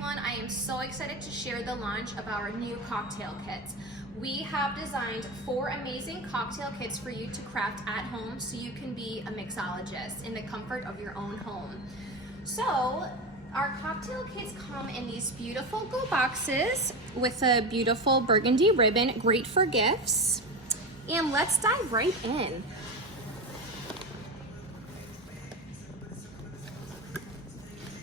everyone. I am so excited to share the launch of our new cocktail kits. We have designed 4 amazing cocktail kits for you to craft at home so you can be a mixologist in the comfort of your own home. So our cocktail kits come in these beautiful go boxes with a beautiful burgundy ribbon, great for gifts. And let's dive right in.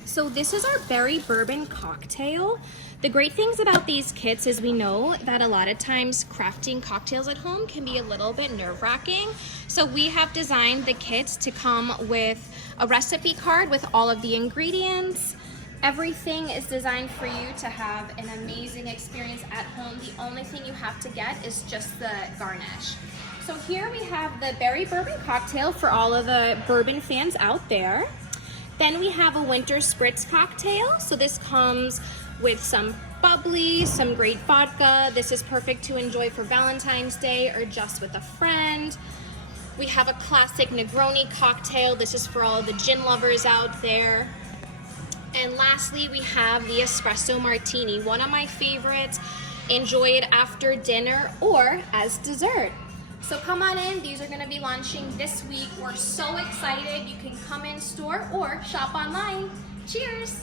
So this is our Berry Bourbon cocktail. The great things about these kits is we know that a lot of times crafting cocktails at home can be a little bit nerve-wracking. So we have designed the kits to come with a recipe card with all of the ingredients. Everything is designed for you to have an amazing experience at home. The only thing you have to get is just the garnish. So here we have the Berry Bourbon cocktail for all of the bourbon fans out there. Then we have a Winter Spritz cocktail. So this comes with some bubbly, some great vodka. This is perfect to enjoy for Valentine's Day or just with a friend. We have a classic Negroni cocktail. This is for all the gin lovers out there. And lastly, we have the Espresso Martini, one of my favorites. Enjoy it after dinner or as dessert. So come on in, these are gonna be launching this week. We're so excited. You can come in store or shop online. Cheers.